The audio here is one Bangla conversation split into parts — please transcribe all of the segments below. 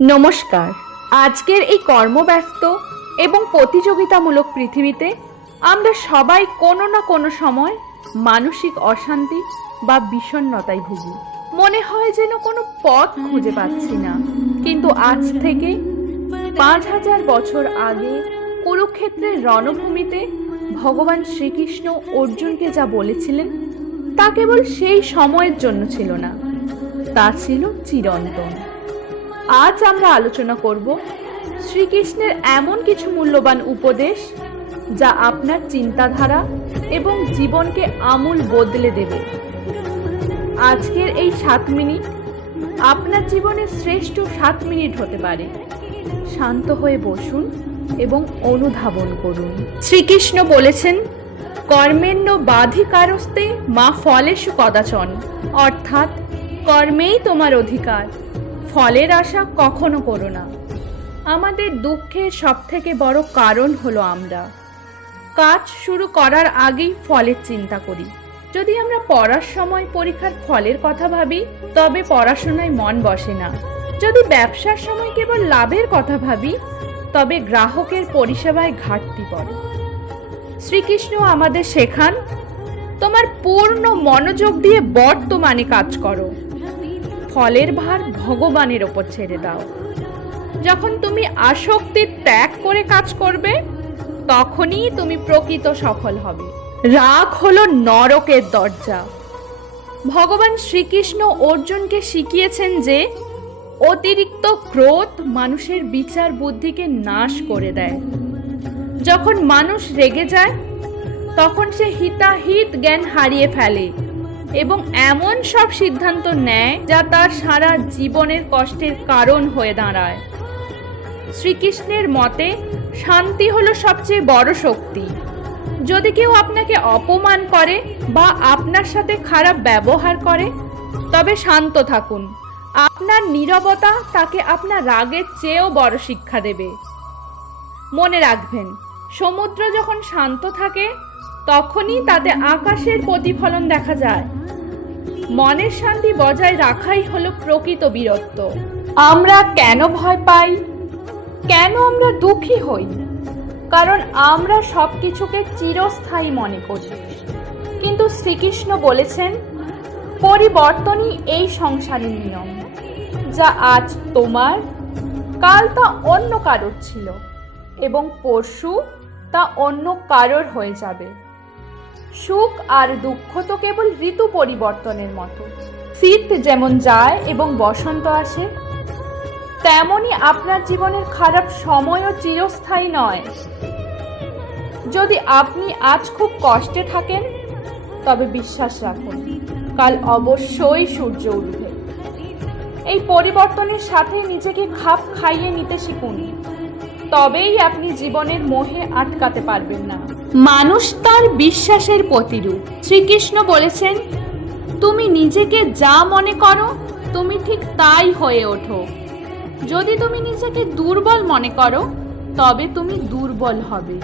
নমস্কার। আজকের এই কর্মব্যস্ত এবং প্রতিযোগিতামূলক পৃথিবীতে আমরা সবাই কোনো না কোনো সময় মানসিক অশান্তি বা বিষণ্ণতায় ভুগি। মনে হয় যেন কোনো পথ খুঁজে পাচ্ছি না। কিন্তু আজ থেকে 5000 বছর আগে কুরুক্ষেত্রের রণভূমিতে ভগবান শ্রীকৃষ্ণ অর্জুনকে যা বলেছিলেন তা কেবল সেই সময়ের জন্য ছিল না, তা ছিল চিরন্তন। আজ আমরা আলোচনা করব শ্রীকৃষ্ণের এমন কিছু মূল্যবান উপদেশ যা আপনার চিন্তাধারা এবং জীবনকে আমূল বদলে দেবে। আজকের এই 7 মিনিট আপনার জীবনের শ্রেষ্ঠ 7 মিনিট হতে পারে। শান্ত হয়ে বসুন এবং অনুধাবন করুন। শ্রীকৃষ্ণ বলেছেন, কর্মেণ্য বাধিকারস্তে মা ফলেষু কদাচন, অর্থাৎ কর্মেই তোমার অধিকার, ফলের আশা কখনো করো না। আমাদের দুঃখের সবথেকে বড় কারণ হলো আমরা কাজ শুরু করার আগেই ফলের চিন্তা করি। যদি আমরা পড়ার সময় পরীক্ষার ফলের কথা ভাবি তবে পড়াশোনায় মন বসে না। যদি ব্যবসার সময় কেবল লাভের কথা ভাবি তবে গ্রাহকের পরিষেবায় ঘাটতি পড়ে। শ্রীকৃষ্ণ আমাদের শেখান, তোমার পূর্ণ মনোযোগ দিয়ে বর্তমানে কাজ করো, ফলের ভার ভগবানের ওপর ছেড়ে দাও। যখন তুমি আসক্তি ত্যাগ করে কাজ করবে তখনই তুমি প্রকৃত সফল হবে। রাগ হলো নরকের দরজা। ভগবান শ্রীকৃষ্ণ অর্জুনকে শিখিয়েছেন যে অতিরিক্ত ক্রোধ মানুষের বিচার বুদ্ধিকে নাশ করে দেয়। যখন মানুষ রেগে যায় তখন সে হিতাহিত জ্ঞান হারিয়ে ফেলে এবং এমন সব সিদ্ধান্ত নেয় যা তার সারা জীবনের কষ্টের কারণ হয়ে দাঁড়ায়। শ্রীকৃষ্ণের মতে শান্তি হলো সবচেয়ে বড় শক্তি। যদি কেউ আপনাকে অপমান করে বা আপনার সাথে খারাপ ব্যবহার করে তবে শান্ত থাকুন। আপনার নীরবতা তাকে আপনার রাগের চেয়েও বড় শিক্ষা দেবে। মনে রাখবেন, সমুদ্র যখন শান্ত থাকে তখনই তাতে আকাশের প্রতিফলন দেখা যায়। মনের শান্তি বজায় রাখাই হলো প্রকৃত বীরত্ব। আমরা কেন ভয় পাই, কেন আমরা দুঃখী হই? কারণ আমরা সবকিছুকে চিরস্থায়ী মনে করি। কিন্তু শ্রীকৃষ্ণ বলেছেন, পরিবর্তনই এই সংসারের নিয়ম। যা আজ তোমার কাল তা অন্য কারোর ছিল এবং পরশু তা অন্য কারোর হয়ে যাবে। সুখ আর দুঃখ তো কেবল ঋতু পরিবর্তনের মতো। শীত যেমন যায় এবং বসন্ত আসে, তেমনি আপনার জীবনের খারাপ সময়ও চিরস্থায়ী নয়। যদি আপনি আজ খুব কষ্টে থাকেন তবে বিশ্বাস রাখুন, কাল অবশ্যই সূর্য উঠবে। এই পরিবর্তনের সাথে নিজেকে খাপ খাইয়ে নিতে শিখুন, তবেই আপনি জীবনের মোহে আটকাতে পারবেন না। মানুষ তার বিশ্বাসের প্রতিরূপ। শ্রীকৃষ্ণ বলেছেন, তুমি নিজেকে যা মনে করো তুমি ঠিক তাই হয়ে ওঠো। যদি তুমি নিজেকে দুর্বল মনে করো তবে তুমি দুর্বল হবে।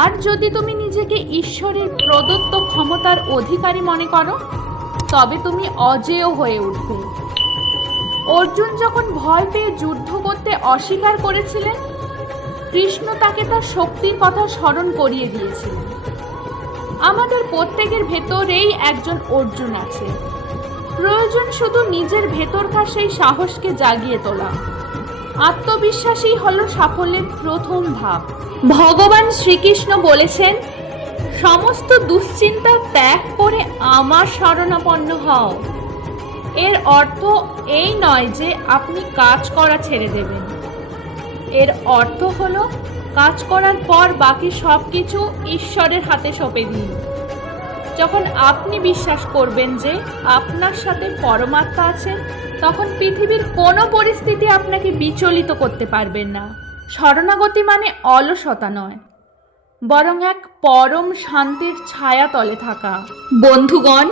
আর যদি তুমি নিজেকে ঈশ্বরের প্রদত্ত ক্ষমতার অধিকারী মনে করো তবে তুমি অজেয় হয়ে উঠবে। অর্জুন যখন ভয় পেয়ে যুদ্ধ করতে অস্বীকার করেছিলেন, কৃষ্ণ তাকে তার শক্তির কথা স্মরণ করিয়ে দিয়েছিলেন। আমাদের প্রত্যেকের ভেতরেই একজন অর্জুন আছে। প্রয়োজন শুধু নিজের ভেতরকার সেই সাহসকে জাগিয়ে তোলা। আত্মবিশ্বাসই হলো সাফল্যের প্রথম ধাপ। ভগবান শ্রীকৃষ্ণ বলেছেন, সমস্ত দুশ্চিন্তা ত্যাগ করে আমার শরণাপন্ন হও। এর অর্থ এই নয় যে আপনি কাজ করা ছেড়ে দেবেন। এর অর্থ হলো কাজ করার পর বাকি সব কিছু ঈশ্বরের হাতে সঁপে দিন। যখন আপনি বিশ্বাস করবেন যে আপনার সাথে পরমাত্মা আছেন তখন পৃথিবীর কোনো পরিস্থিতি আপনাকে বিচলিত করতে পারবেন না। শরণাগতি মানে অলসতা নয়, বরং এক পরম শান্তির ছায়া তলে থাকা। বন্ধুগণ,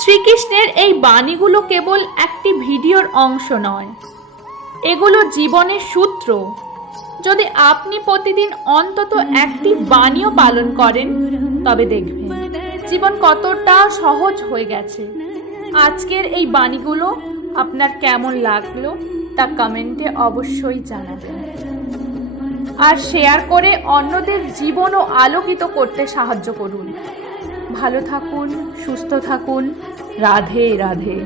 শ্রীকৃষ্ণের এই বাণীগুলো কেবল একটি ভিডিওর অংশ নয়, এগুলো জীবনের সূত্র। যদি আপনি প্রতিদিন অন্তত একটি বাণীও পালন করেন তবে দেখবেন জীবন কতটা সহজ হয়ে গেছে। আজকের এই বাণীগুলো আপনার কেমন লাগলো তা কমেন্টে অবশ্যই জানাবেন। আর শেয়ার করে অন্যদের জীবনও আলোকিত করতে সাহায্য করুন। ভালো থাকুন, সুস্থ থাকুন। রাধে রাধে।